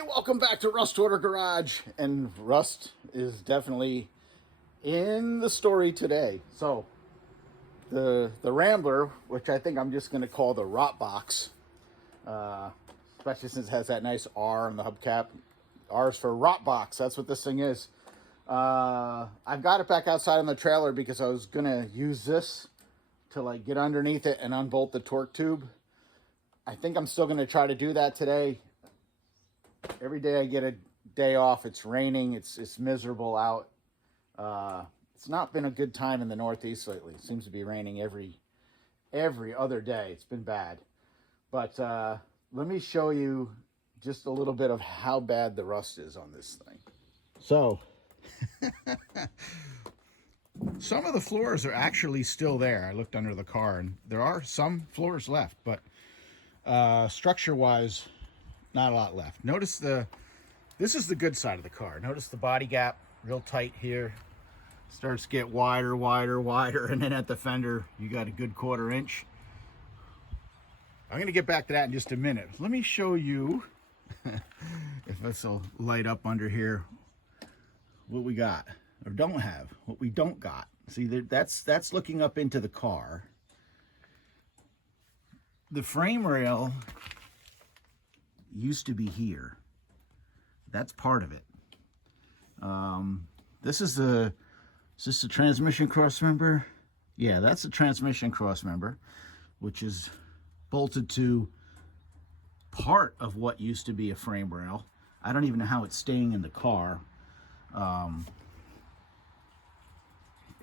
Hey, welcome back to Rust Order Garage, and Rust is definitely in the story today. So, the Rambler, which I think I'm just going to call the Rot Box, especially since it has that nice R on the hubcap. R is for Rot Box. That's what this thing is. I've got it back outside on the trailer because I was going to use this to like get underneath it and unbolt the torque tube. I think I'm still going to try to do that today. Every day I get a day off. It's raining. It's miserable out. It's not been a good time in the Northeast lately. It seems to be raining every other day. It's been bad. But let me show you just a little bit of how bad the rust is on this thing. So, some of the floors are actually still there. I looked under the car, and there are some floors left, but structure-wise, not a lot left. Notice this is the good side of the car. Notice the body gap, real tight here. Starts to get wider, and then at the fender, you got a good 1/4 inch. I'm gonna get back to that in just a minute. Let me show you, if this will light up under here, what we got, or don't have, what we don't got. See, that's looking up into the car. The frame rail used to be here. That's part of it. Is this the transmission cross member? Yeah, that's the transmission cross member, which is bolted to part of what used to be a frame rail. I don't even know how it's staying in the car.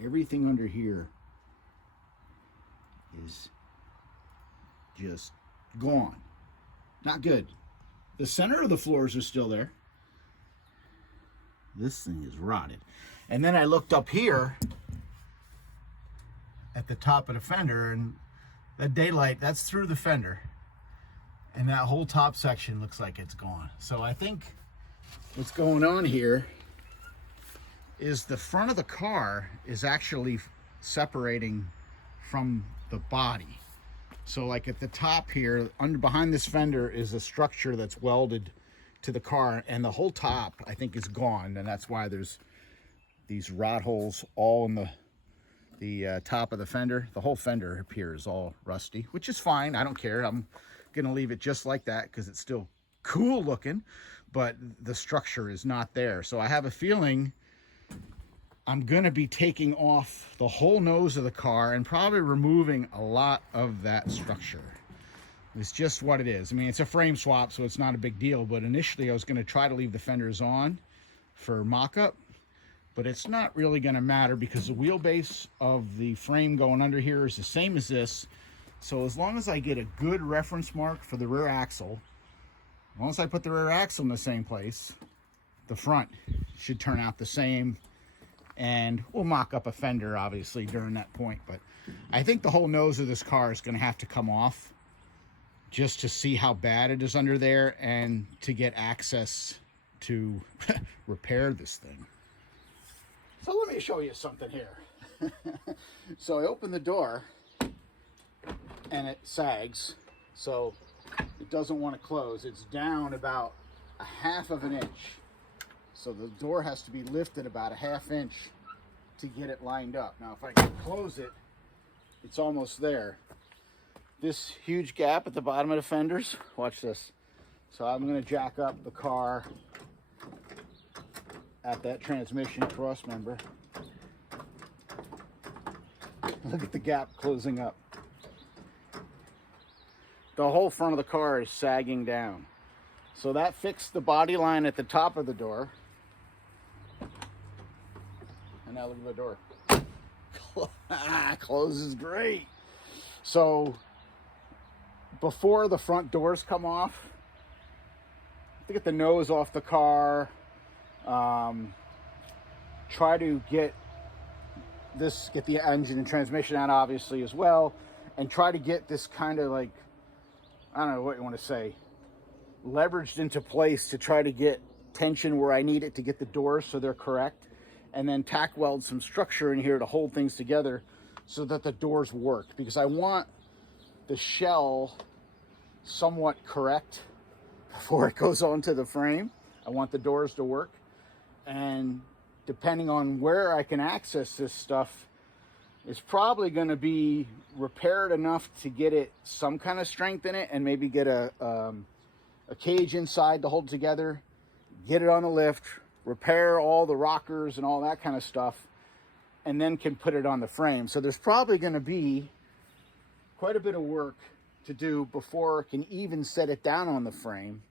Everything under here is just gone. Not good. The center of the floors are still there. This thing is rotted. And then I looked up here at the top of the fender, and that daylight, that's through the fender. And that whole top section looks like it's gone. So I think what's going on here is the front of the car is actually separating from the body. So like at the top here, behind this fender is a structure that's welded to the car, and the whole top I think is gone, and that's why there's these rot holes all in the top of the fender. The whole fender up here is all rusty, which is fine. I don't care. I'm gonna leave it just like that because it's still cool looking, but the structure is not there. So I have a feeling I'm gonna be taking off the whole nose of the car and probably removing a lot of that structure. It's just what it is. I mean, it's a frame swap, so it's not a big deal, but initially I was gonna try to leave the fenders on for mock-up, but it's not really gonna matter because the wheelbase of the frame going under here is the same as this. So as long as I get a good reference mark for the rear axle, as long as I put the rear axle in the same place, the front should turn out the same. And we'll mock up a fender obviously during that point, but I think the whole nose of this car is going to have to come off just to see how bad it is under there and to get access to repair this thing. So let me show you something here. So I open the door and it sags, so it doesn't want to close. It's down about 1/2 inch. So the door has to be lifted about 1/2 inch to get it lined up. Now, if I can close it, it's almost there. This huge gap at the bottom of the fenders, watch this. So I'm gonna jack up the car at that transmission cross member. Look at the gap closing up. The whole front of the car is sagging down. So that fixed the body line at the top of the door. And now look at the door. Closes great. So before the front doors come off, to get the nose off the car, try to get the engine and transmission out obviously as well, and try to get this kind of like, I don't know what you want to say, leveraged into place to try to get tension where I need it to get the doors so they're correct, and then tack weld some structure in here to hold things together so that the doors work, because I want the shell somewhat correct before it goes onto the frame. I want the doors to work. And depending on where I can access this stuff, it's probably going to be repaired enough to get it some kind of strength in it, and maybe get a cage inside to hold it together, get it on a lift, repair all the rockers and all that kind of stuff, and then can put it on the frame. So there's probably going to be quite a bit of work to do before I can even set it down on the frame.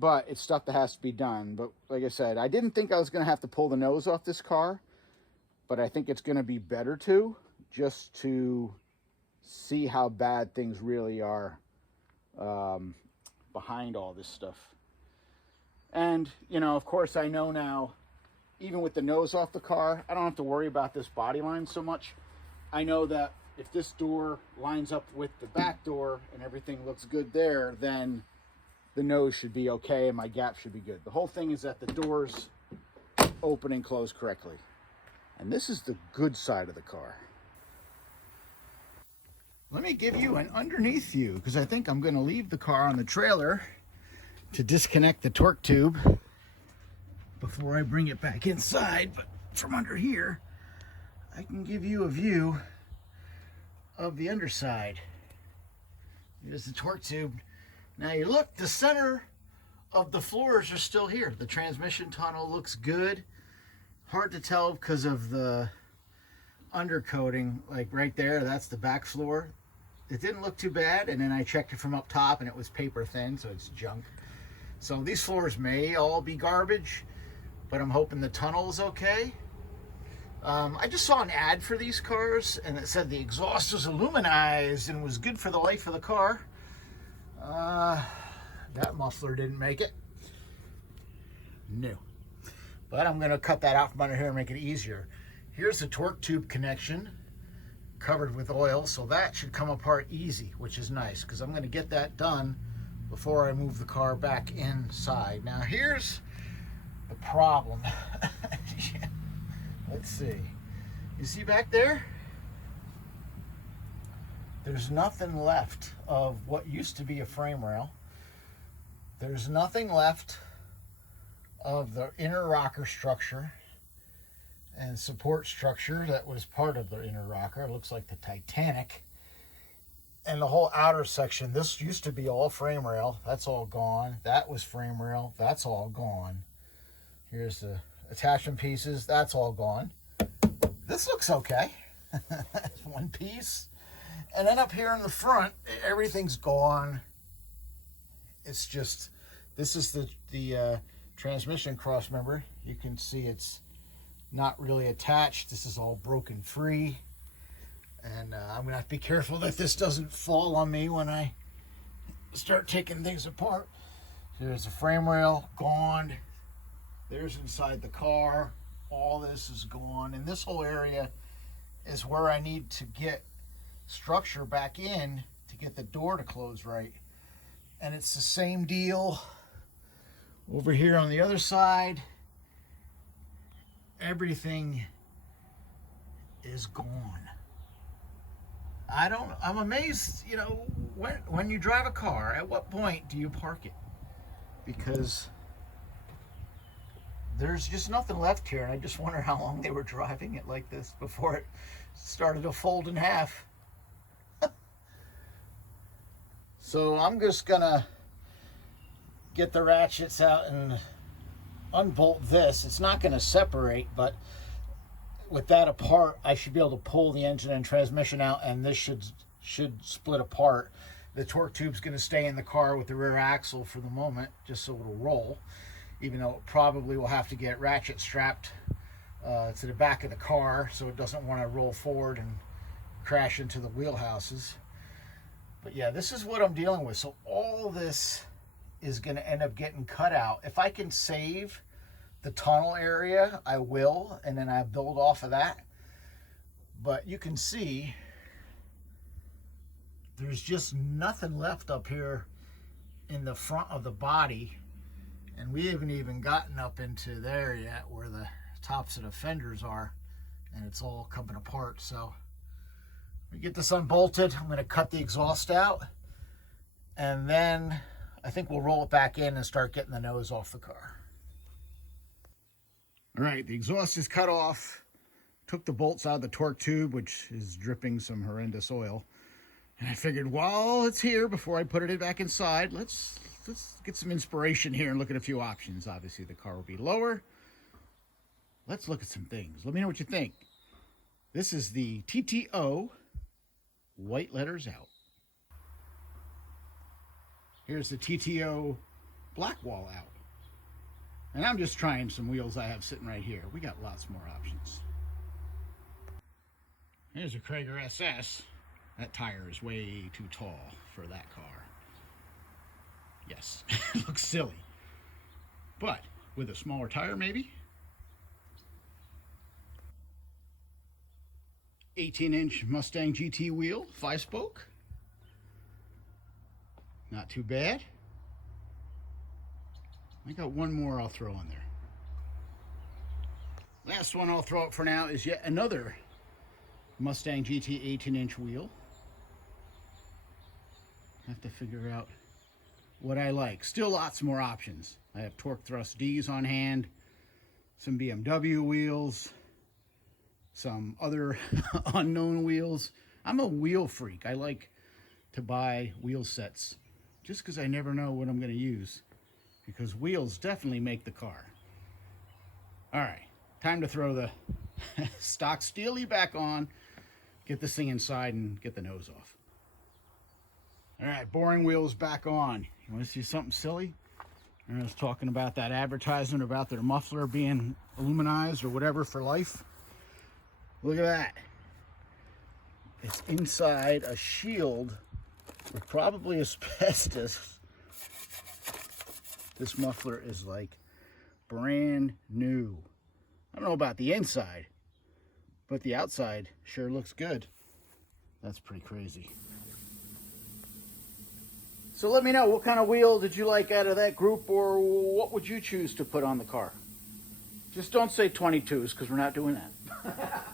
But it's stuff that has to be done. But like I said, I didn't think I was going to have to pull the nose off this car, but I think it's going to be better to, just to see how bad things really are behind all this stuff. And, you know, of course, I know now, even with the nose off the car, I don't have to worry about this body line so much. I know that if this door lines up with the back door and everything looks good there, then the nose should be okay and my gap should be good. The whole thing is that the doors open and close correctly. And this is the good side of the car. Let me give you an underneath view, because I think I'm going to leave the car on the trailer to disconnect the torque tube before I bring it back inside. But from under here, I can give you a view of the underside. Here's the torque tube. Now you look, the center of the floors are still here. The transmission tunnel looks good. Hard to tell because of the undercoating, like right there, that's the back floor. It didn't look too bad, and then I checked it from up top and it was paper thin, so it's junk. So these floors may all be garbage, but I'm hoping the tunnel is okay. I just saw an ad for these cars, and it said the exhaust was aluminized and was good for the life of the car. That muffler didn't make it. No. But I'm going to cut that out from under here and make it easier. Here's the torque tube connection covered with oil, so that should come apart easy, which is nice, because I'm going to get that done before I move the car back inside. Now here's the problem. Let's see. You see back there? There's nothing left of what used to be a frame rail. There's nothing left of the inner rocker structure and support structure that was part of the inner rocker. It looks like the Titanic. And the whole outer section, this used to be all frame rail. That's all gone. That was frame rail. That's all gone. Here's the attachment pieces. That's all gone. This looks okay. That's one piece. And then up here in the front, everything's gone. It's just, this is the transmission cross member. You can see it's not really attached. This is all broken free. And I'm going to have to be careful that this doesn't fall on me when I start taking things apart. There's a frame rail, gone. There's inside the car. All this is gone. And this whole area is where I need to get structure back in to get the door to close right. And it's the same deal over here on the other side. Everything is gone. I'm amazed, you know, when you drive a car, at what point do you park it? Because there's just nothing left here, and I just wonder how long they were driving it like this before it started to fold in half. So I'm just gonna get the ratchets out and unbolt this. It's not gonna separate, but with that apart, I should be able to pull the engine and transmission out, and this should split apart. The torque tube's gonna stay in the car with the rear axle for the moment, just so it'll roll, even though it probably will have to get ratchet strapped to the back of the car so it doesn't want to roll forward and crash into the wheelhouses. But yeah, this is what I'm dealing with. So all this is going to end up getting cut out. If I can save the tunnel area, I will, and then I build off of that. But you can see there's just nothing left up here in the front of the body, and we haven't even gotten up into there yet where the tops of the fenders are, and it's all coming apart. So we get this unbolted. I'm going to cut the exhaust out, and then I think we'll roll it back in and start getting the nose off the car. All right, the exhaust is cut off. Took the bolts out of the torque tube, which is dripping some horrendous oil. And I figured while it's here, before I put it back inside, let's get some inspiration here and look at a few options. Obviously, the car will be lower. Let's look at some things. Let me know what you think. This is the TTO, white letters out. Here's the TTO, black wall out. And I'm just trying some wheels I have sitting right here. We got lots more options. Here's a Krager SS. That tire is way too tall for that car. Yes, it looks silly. But with a smaller tire, maybe? 18-inch Mustang GT wheel, 5-spoke. Not too bad. I got one more I'll throw in there. Last one I'll throw up for now is yet another Mustang GT 18-inch wheel. I have to figure out what I like. Still lots more options. I have torque thrust Ds on hand, some BMW wheels, some other unknown wheels. I'm a wheel freak. I like to buy wheel sets just because I never know what I'm going to use, because wheels definitely make the car. All right, time to throw the stock Steely back on, get this thing inside and get the nose off. All right, boring wheels back on. You want to see something silly? I was talking about that advertisement about their muffler being aluminized or whatever for life. Look at that. It's inside a shield with probably asbestos. This muffler is like brand new. I don't know about the inside, but the outside sure looks good. That's pretty crazy. So let me know, what kind of wheel did you like out of that group, or what would you choose to put on the car? Just don't say 22s, because we're not doing that.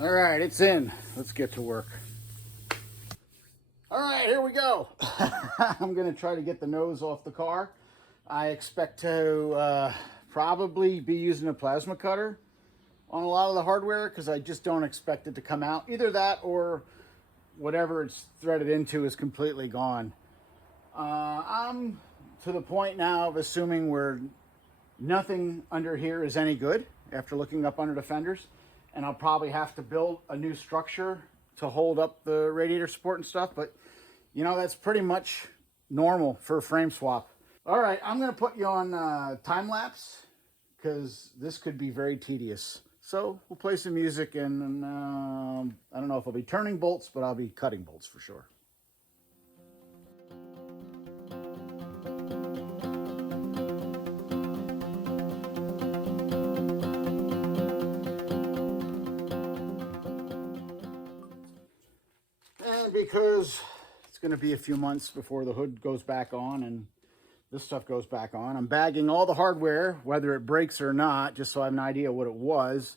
All right, it's in. Let's get to work. All right, here we go. I'm gonna try to get the nose off the car. I expect to probably be using a plasma cutter on a lot of the hardware, because I just don't expect it to come out. Either that or whatever it's threaded into is completely gone. I'm to the point now of assuming nothing under here is any good after looking up under the fenders. And I'll probably have to build a new structure to hold up the radiator support and stuff. But, you know, that's pretty much normal for a frame swap. All right, I'm going to put you on time lapse, because this could be very tedious. So we'll play some music, and I don't know if I'll be turning bolts, but I'll be cutting bolts for sure. Because it's going to be a few months before the hood goes back on and this stuff goes back on, I'm bagging all the hardware, whether it breaks or not, just so I have an idea what it was.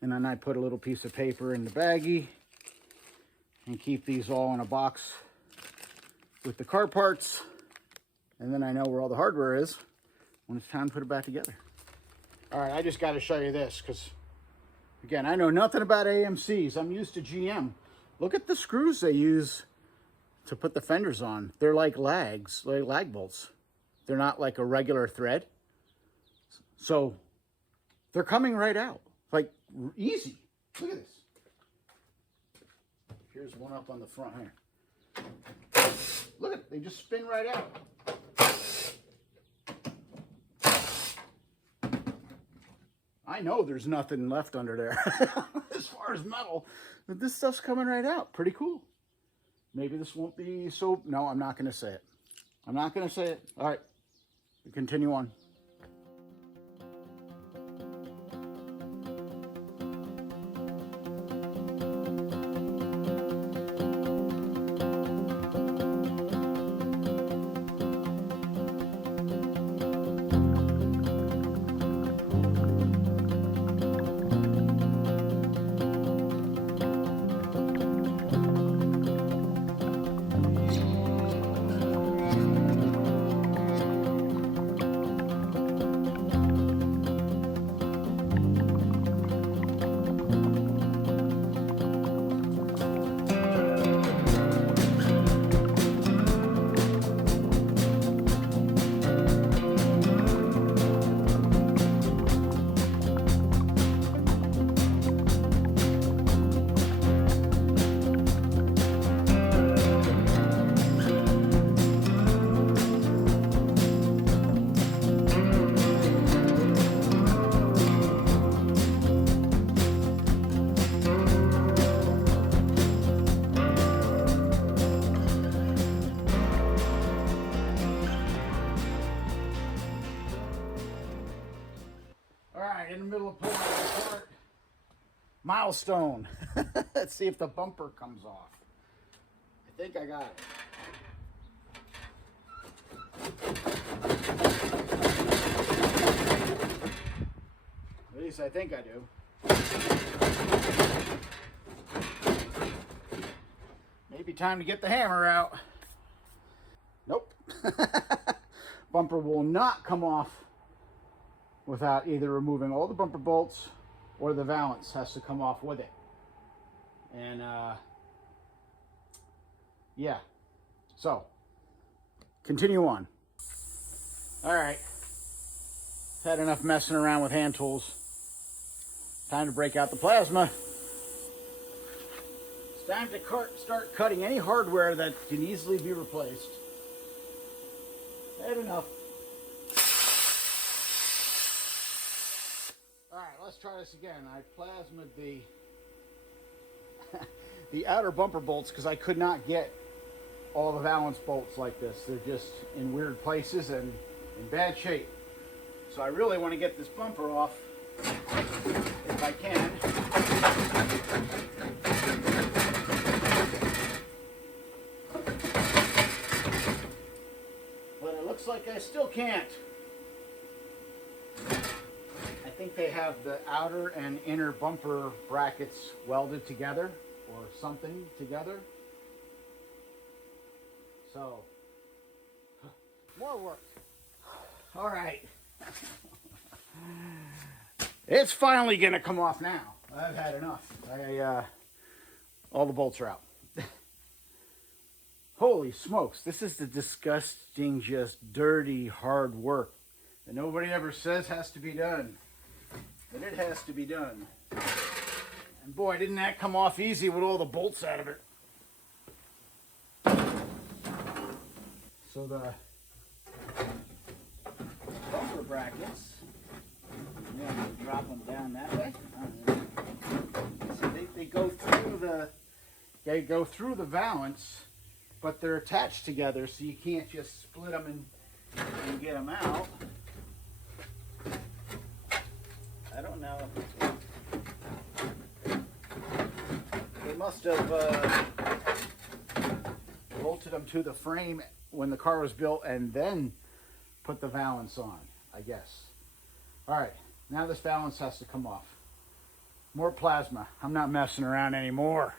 And then I put a little piece of paper in the baggie and keep these all in a box with the car parts. And then I know where all the hardware is when it's time to put it back together. All right, I just got to show you this, because again, I know nothing about AMCs. I'm used to GM. Look at the screws they use to put the fenders on. They're like lags, like lag bolts. They're not like a regular thread. So they're coming right out, like easy. Look at this. Here's one up on the front here. Look at it, they just spin right out. I know there's nothing left under there as far as metal, but this stuff's coming right out. Pretty cool. Maybe this won't be so... No, I'm not going to say it. I'm not going to say it. All right, we continue on. In the middle of pulling it apart. Milestone. Let's see if the bumper comes off. I think I got it. At least I think I do. Maybe time to get the hammer out. Nope. Bumper will not come off without either removing all the bumper bolts or the valance has to come off with it. And yeah, so continue on. All right, had enough messing around with hand tools. Time to break out the plasma. It's time to start cutting any hardware that can easily be replaced. Had enough. Alright, let's try this again. I plasmaed the outer bumper bolts because I could not get all the valance bolts like this. They're just in weird places and in bad shape. So I really want to get this bumper off if I can. But it looks like I still can't. I think they have the outer and inner bumper brackets welded together or something together. So, more work. All right. It's finally gonna come off now. I've had enough. All the bolts are out. Holy smokes, this is the disgusting, just dirty, hard work that nobody ever says has to be done. But it has to be done. And boy, didn't that come off easy with all the bolts out of it. So the bumper brackets, yeah, drop them down that way. So they go through the valance, but they're attached together, so you can't just split them and get them out. I don't know. They must have bolted them to the frame when the car was built and then put the valance on, I guess. All right, now this valance has to come off. More plasma. I'm not messing around anymore.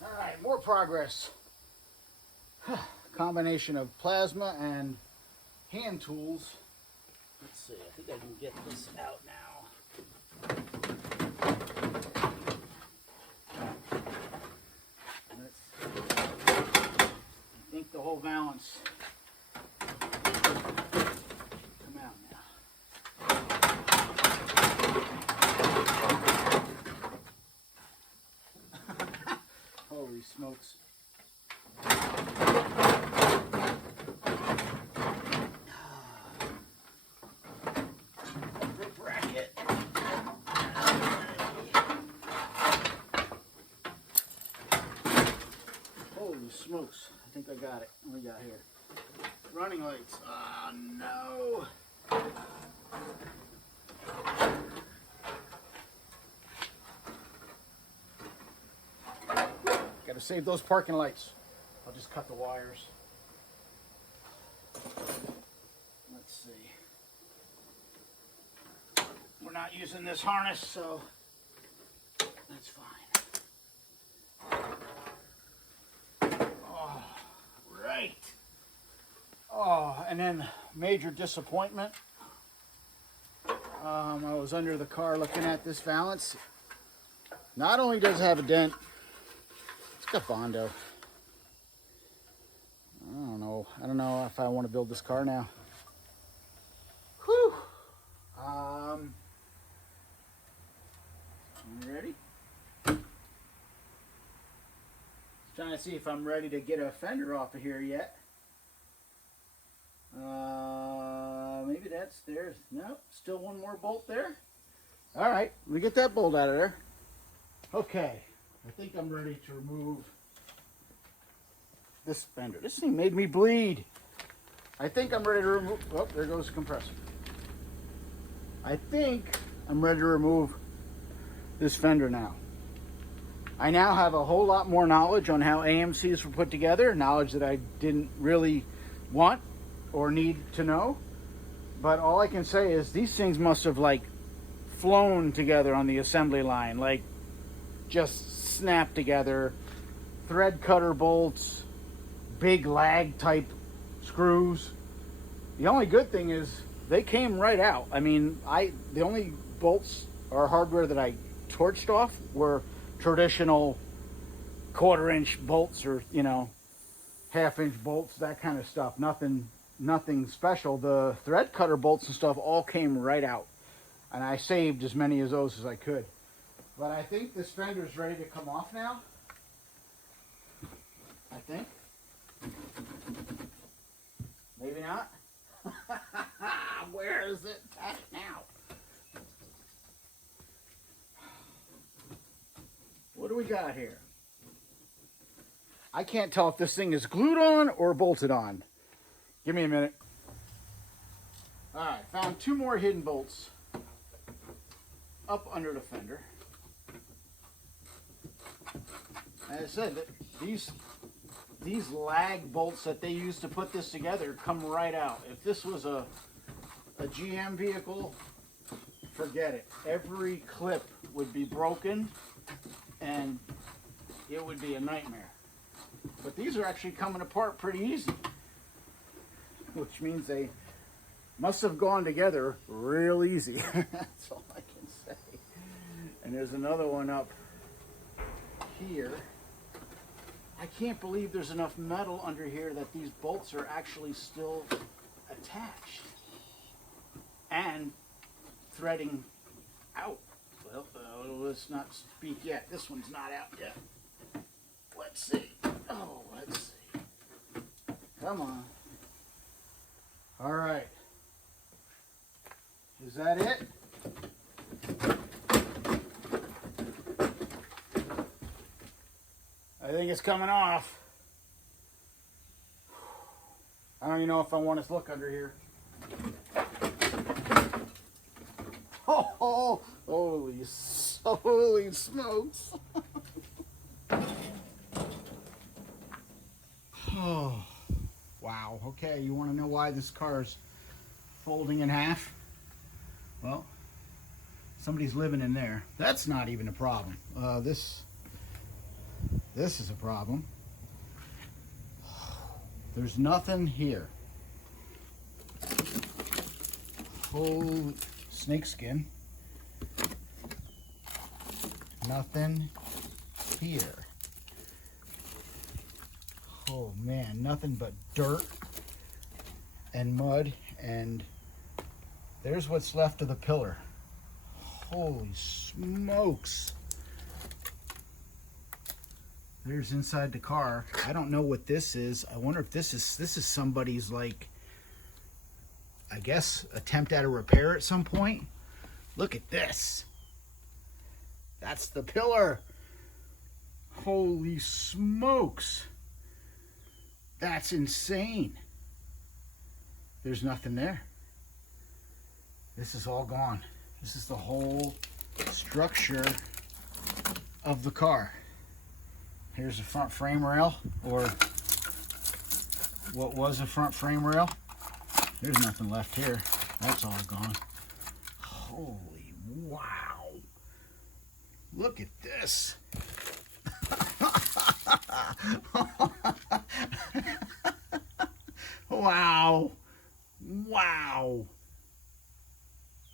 All right, more progress. Combination of plasma and hand tools. Let's see, I think I can get this out now. I think the whole valance come out now. smokes. Bracket. Holy smokes. I think I got it. What do we got here? Running lights. Oh no. Got to save those parking lights. I'll just cut the wires. Let's see. We're not using this harness, so that's fine. Oh, right. Oh, and then major disappointment. I was under the car looking at this valance. Not only does it have a dent, it's got Bondo. I don't know if I want to build this car now. Whew. You ready? Trying to see if I'm ready to get a fender off of here yet. Maybe that's there. No, still one more bolt there. All right, let me get that bolt out of there. Okay, I think I'm ready to remove this fender. This thing made me bleed. I think I'm ready to remove, oh, there goes the compressor. I think I'm ready to remove this fender now. I now have a whole lot more knowledge on how AMCs were put together, knowledge that I didn't really want or need to know. But all I can say is these things must have like flown together on the assembly line, like just snapped together. Thread cutter bolts, big lag type screws. The only good thing is they came right out. I mean, the only bolts or hardware that I torched off were traditional 1/4 inch bolts, or 1/2 inch bolts, that kind of stuff. Nothing special. The thread cutter bolts and stuff all came right out, and I saved as many of those as I could. But I think this fender's ready to come off now. I think. Maybe not. Where is it at now? What do we got here? I can't tell if this thing is glued on or bolted on. Give me a minute. All right, found 2 more hidden bolts up under the fender. As I said, these lag bolts that they use to put this together come right out. If this was a GM vehicle, forget it. Every clip would be broken and it would be a nightmare. But these are actually coming apart pretty easy, which means they must have gone together real easy. That's all I can say. And there's another one up here. I can't believe there's enough metal under here that these bolts are actually still attached and threading out. Well, let's not speak yet. This one's not out yet. Let's see. Oh, let's see. Come on. All right. Is that it? I think it's coming off. I don't even know if I want to look under here. Oh, holy smokes. Oh, wow. Okay, you want to know why this car is folding in half? Well, somebody's living in there. That's not even a problem. This is a problem. There's nothing here. Whole snakeskin. Nothing here. Oh man, nothing but dirt and mud, and there's what's left of the pillar. Holy smokes. There's inside the car. I don't know what this is. I wonder if this is somebody's, like, I guess, attempt at a repair at some point. Look at this. That's the pillar. Holy smokes. That's insane. There's nothing there. This is all gone. This is the whole structure of the car. Here's the front frame rail, or what was a front frame rail. There's nothing left here. That's all gone. Holy wow. Look at this. Wow. Wow.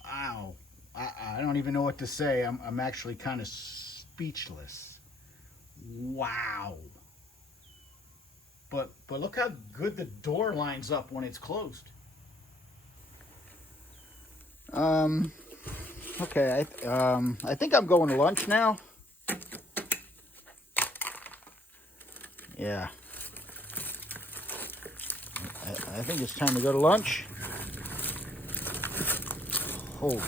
Wow. I don't even know what to say. I'm actually kind of speechless. Wow. But look how good the door lines up when it's closed. Okay, I think I'm going to lunch now. Yeah. I think it's time to go to lunch. Oh,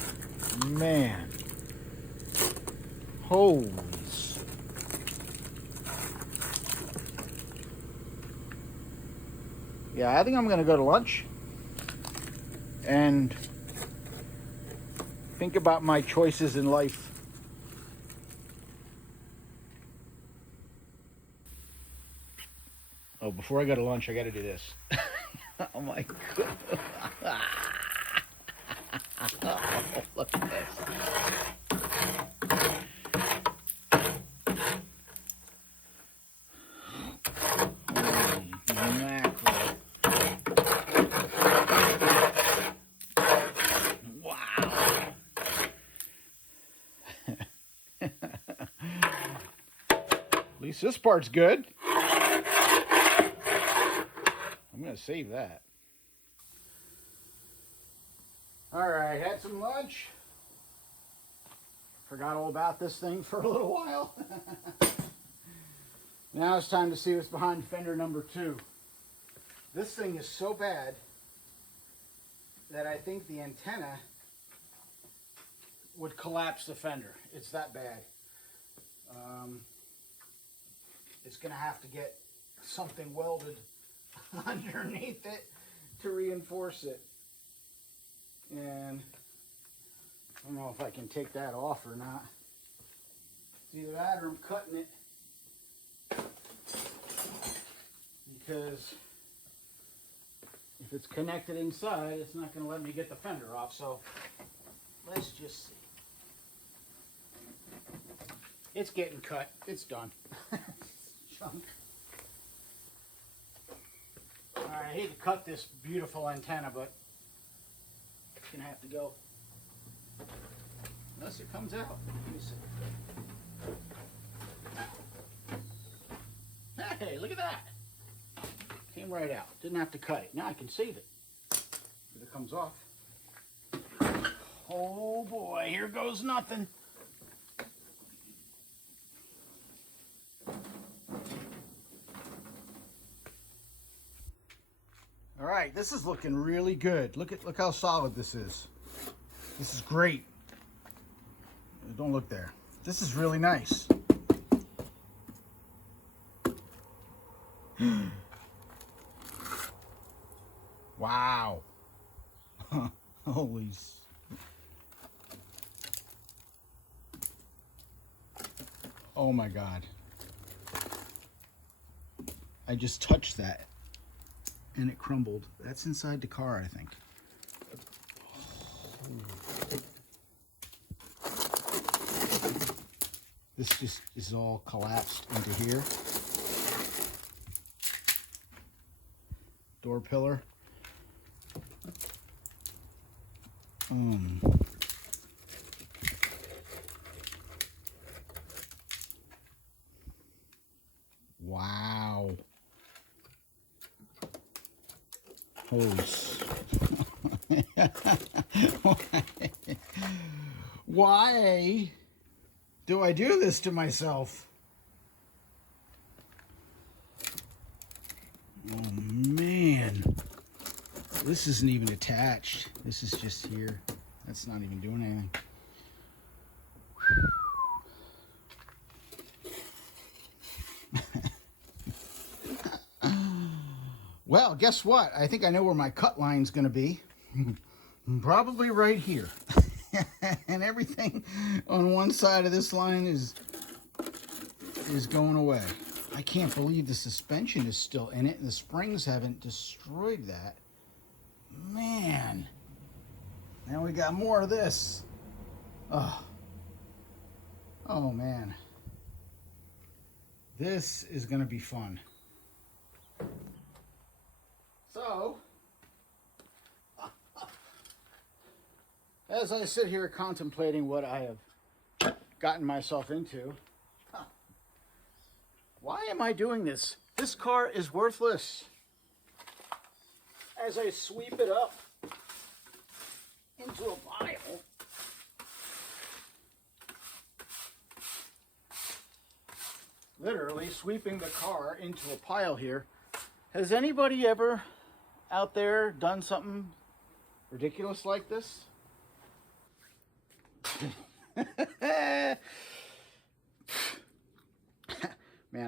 man. Holy. Yeah, I think I'm going to go to lunch and think about my choices in life. Oh, before I go to lunch, I got to do this. Oh my God. Oh, look at this. Holy mackerel. Wow. At least this part's good. I'm going to save that. All right, had some lunch. Forgot all about this thing for a little while. Now it's time to see what's behind fender number 2. This thing is so bad that I think the antenna would collapse the fender. It's that bad. It's going to have to get something welded underneath it to reinforce it. And I don't know if I can take that off or not. It's either that or I'm cutting it, because if it's connected inside, it's not going to let me get the fender off. So let's just see. It's getting cut. It's done. Chunk. All right, I hate to cut this beautiful antenna, but it's going to have to go. Unless it comes out. Let me see. Hey, look at that. Came right out. Didn't have to cut it. Now I can save it. If it comes off. Oh boy, here goes nothing. All right, this is looking really good. Look how solid this is. This is great. Don't look there. This is really nice. Wow. Holy. Oh my God. I just touched that and it crumbled. That's inside the car, I think. This just is all collapsed into here. Door pillar. Wow. Holy. Why do I do this to myself? Oh man, this isn't even attached. This is just here. That's not even doing anything. Well, guess what? I think I know where my cut line's going to be. Probably right here. And everything on one side of this line is going away. I can't believe the suspension is still in it and the springs haven't destroyed that. Man. Now we got more of this. Oh. Oh man. This is going to be fun. So, as I sit here contemplating what I have gotten myself into, why am I doing this? This car is worthless. As I sweep it up into a pile, literally sweeping the car into a pile here. Has anybody ever out there done something ridiculous like this? Man,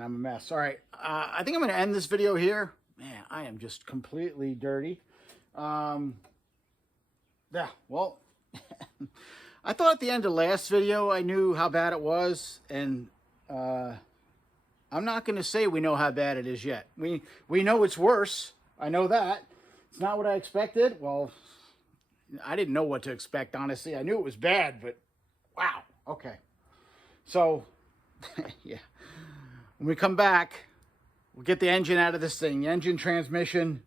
I'm a mess. All right, I think I'm going to end this video here. Man, I am just completely dirty. Yeah, well, I thought at the end of the last video I knew how bad it was, and I'm not going to say we know how bad it is yet. We know it's worse. I know that. It's not what I expected. Well, I didn't know what to expect, honestly. I knew it was bad, but wow. Okay. So, yeah. When we come back, we'll get the engine out of this thing, the engine, transmission,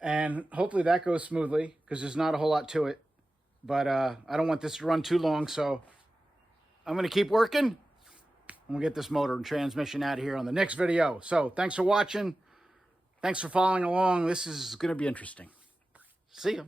and hopefully that goes smoothly because there's not a whole lot to it. But I don't want this to run too long, so I'm going to keep working. And we'll get this motor and transmission out of here on the next video. So thanks for watching. Thanks for following along. This is going to be interesting. See ya.